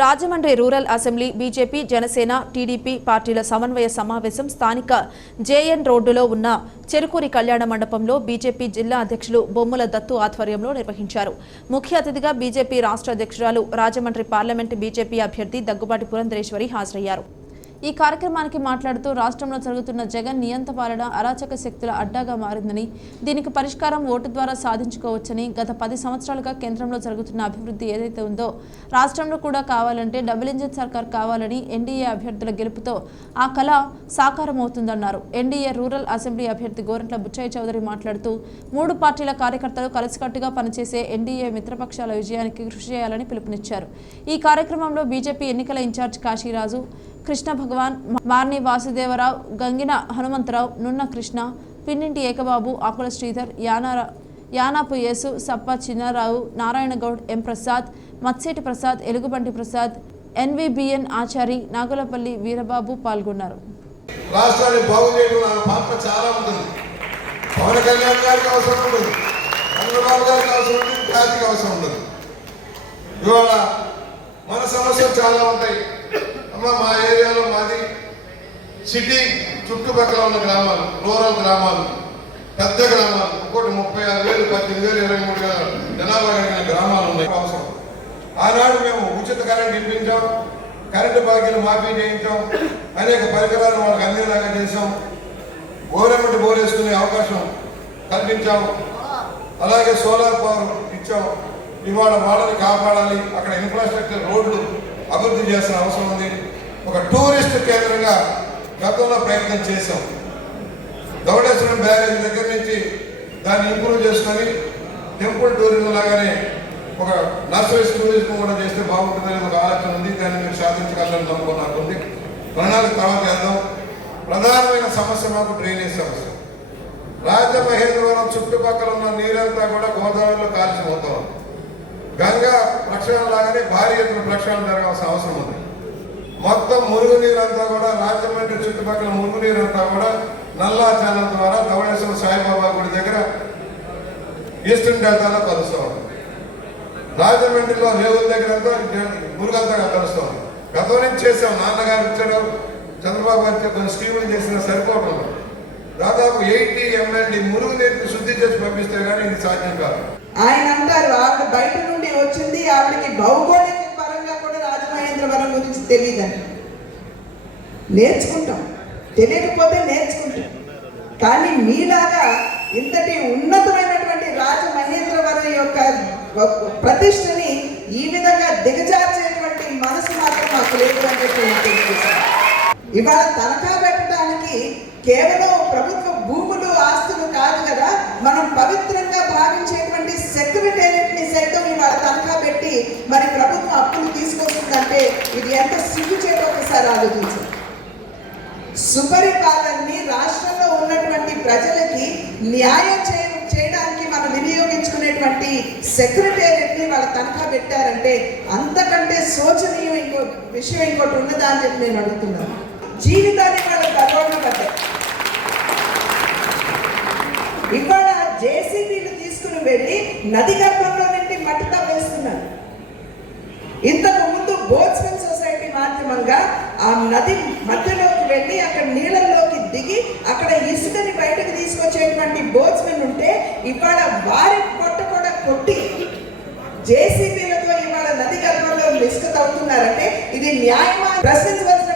Rajahmundry rural assembly BJP Janasena TDP పార్టీల సమన్వయ సమావేశం స్థానిక జేఎన్ రోడ్డులో ఉన్న చెరుకూరి కళ్యాణ మండపంలో బీజేపీ జిల్లా అధ్యక్షులు బొమ్మల దత్తు ఆధ్వర్యంలో నిర్వహించారు. ముఖ్య అతిథిగా బీజేపీ రాష్ట్ర అధ్యక్షురాలు రాజమండ్రి పార్లమెంటు బీజేపీ అభ్యర్థి దగ్గుబాటి పురంధరేశ్వరి హాజరయ్యారు. ఈ కార్యక్రమానికి మాట్లాడుతూ రాష్ట్రంలో జరుగుతున్న జగన్ నియంత పాలన అరాచక శక్తుల అడ్డాగా మారిందని, దీనికి పరిష్కారం ఓటు ద్వారా సాధించుకోవచ్చని, గత 10 సంవత్సరాలుగా కేంద్రంలో జరుగుతున్న అభివృద్ధి ఏదైతే ఉందో రాష్ట్రంలో కూడా కావాలంటే డబుల్ ఇంజిన్ సర్కార్ కావాలని, ఎన్డీఏ అభ్యర్థుల గెలుపుతో ఆ కళ సాకారమవుతుందన్నారు. ఎన్డీఏ రూరల్ అసెంబ్లీ అభ్యర్థి గోరంట్ల బుచ్చయ్య చౌదరి మాట్లాడుతూ 3 పార్టీల కార్యకర్తలు కలిసికట్టుగా పనిచేసే ఎన్డీఏ మిత్రపక్షాల విజయానికి కృషి చేయాలని పిలుపునిచ్చారు. ఈ కార్యక్రమంలో బీజేపీ ఎన్నికల ఇన్ఛార్జ్ కాశీరాజు, కృష్ణ భగవాన్, మార్ని వాసుదేవరావు, గంగిన హనుమంతరావు, నున్న కృష్ణ, పిన్నింటి ఏకబాబు, ఆకుల శ్రీధర్, యానాపు యేసు, సప్ప చిన్నారావు, నారాయణ గౌడ్, ఎం ప్రసాద్, మత్సేటి ప్రసాద్, ఎలుగుబంటి ప్రసాద్, ఎన్వీబీఎన్ ఆచారి, నాగులపల్లి వీరబాబు పాల్గొన్నారు. రాష్ట్రాన్ని బాగు చేయడం నా పాత్ర చాలా ఉంటుంది. పవన్ కళ్యాణ్ గారికి అవసరం ఉంటుంది, చంద్రబాబు గారికి అవసరం ఉంటుంది, జాతికి అవసరం ఉంటుంది. ఇవాళ మన సమస్యలు చాలా ఉంటాయి. మా ఏరియాలో మాది సిటీ చుట్టుపక్కల ఉన్న గ్రామాలు, రూరల్ గ్రామాలు, పెద్ద గ్రామాలు, ఒక్కోటి 36,000, 18,000, 23,000 జనాభా కలిగిన గ్రామాలు ఉన్నాయి. అవసరం ఆనాడు మేము ఉచిత కరెంట్ ఇప్పించాం, కరెంటు బాకీలు మాఫీ చేయించాం, అనేక పరికరాలు వాళ్ళకి అందేలాగా చేసాం, గవర్నమెంట్ బోరేసుకునే అవకాశం కల్పించాం, అలాగే సోలార్ పవర్ ఇచ్చాం. ఇవాళ వాళ్ళని కాపాడాలి, అక్కడ ఇన్ఫ్రాస్ట్రక్చర్ రోడ్లు అభివృద్ధి చేసిన అవసరం ఉంది. ఒక టూరిస్ట్ కేంద్రంగా గతంలో ప్రయత్నం చేశాం. ధవళేశ్వరం బ్యారేజ్ దగ్గర నుంచి దాన్ని ఇంప్రూవ్ చేసుకొని టెంపుల్ టూరిజం లాగానే ఒక నర్సరీస్ టూరిజం కూడా చేస్తే బాగుంటుందని ఒక ఆలోచన ఉంది. దాన్ని మీరు సాధించగలని నమ్మకం నాకు ఉంది. ప్రణాళిక తర్వాత వెళ్దాం. ప్రధానమైన సమస్య మాకు డ్రైనేజ్ సమస్య. రాజమహేంద్రవరం చుట్టుపక్కల ఉన్న నీరంతా కూడా గోదావరిలో కాల్చిపోతాం. గంగా ప్రక్షాళన లాగానే భారీ ఎత్తున ప్రక్షాళన జరగాల్సిన అవసరం ఉంది. మొత్తం మురుగునీరంతా కూడా రాజమండ్రి చుట్టుపక్కల మురుగునీరంతా కూడా నల్లా ఛానల్ ద్వారా ధవళేశ్వర సాయిబాబా గుడి దగ్గర ఈస్టర్న్ డెల్టాలో కలుస్తూ ఉంది. రాజమండ్రిలో రేవుల దగ్గర అంతా మురుగంతా కలుస్తూ ఉంది. గతం నుంచి చేసాం. నాన్నగారు ఇచ్చాడు, చంద్రబాబు గారు కొన్ని స్కీములు చేసిన సరిపోవడం. దాదాపు 80 MLD మురుగునీటిని శుద్ధి చేసి పంపిస్తే కానీ ఇది సాధ్యం కాదు. ఆయన అంటారు ఆవిడ బయట నుండి వచ్చింది, ఆవిడకి భౌగోళిక పరంగా కూడా రాజమహేంద్రవరం గురించి తెలియదని. నేర్చుకుంటాం, తెలియకపోతే నేర్చుకుంటాం. కానీ మీలాగా ఇంతటి ఉన్నతమైనటువంటి రాజమహేంద్రవరం యొక్క ప్రతిష్టని ఈ విధంగా దిగజార్చేటువంటి మనసు మాత్రం మాకు లేదు అని చెప్పి ఇవాళ తనఖా పెట్టడానికి కేవలం ప్రభుత్వ భూములు ఆస్తులు కాదు కదా, మనం పవిత్రంగా భావించేటువంటి సెక్రటేరియట్ ని సైతం ఇవాళ తనఖా పెట్టి మరి ప్రభుత్వం అప్పులు తీసుకొస్తుందంటే ఇది ఎంత సిగ్గుచేటో ఒకసారి ఆలోచించండి. సుపరిపాలనని రాష్ట్రంలో ఉన్నటువంటి ప్రజలకి న్యాయం చేయడానికి మనం వినియోగించుకునేటువంటి సెక్రటేరియట్ ని వాళ్ళ తనఖా పెట్టారంటే అంతకంటే శోచనీయం ఇంకో విషయం ఇంకోటి ఉన్నదా అని చెప్పి నేను అడుగుతున్నాను. జీవితాన్ని వాళ్ళ గర్వంగా పడ్డాయి. ఇవాళ జేసీబీలు తీసుకుని వెళ్ళి నది గర్భంలో నుండి మట్టి తవ్వేస్తున్నారు. ఇంతకు ముందు బోట్స్మెన్ సొసైటీ మాధ్యమంగా ఆ నది మధ్యలోకి వెళ్ళి అక్కడ నీళ్ళల్లోకి దిగి అక్కడ ఇసుకని బయటకు తీసుకొచ్చేటువంటి బోట్స్మెన్ ఉంటే ఇవాళ వారి పొట్ట కూడా కొట్టి జేసీబీలతో ఇవాళ నది గర్భంలో ఇసుక తవ్వుతున్నారంటే ఇది న్యాయమా ప్రశ్నించవలసిన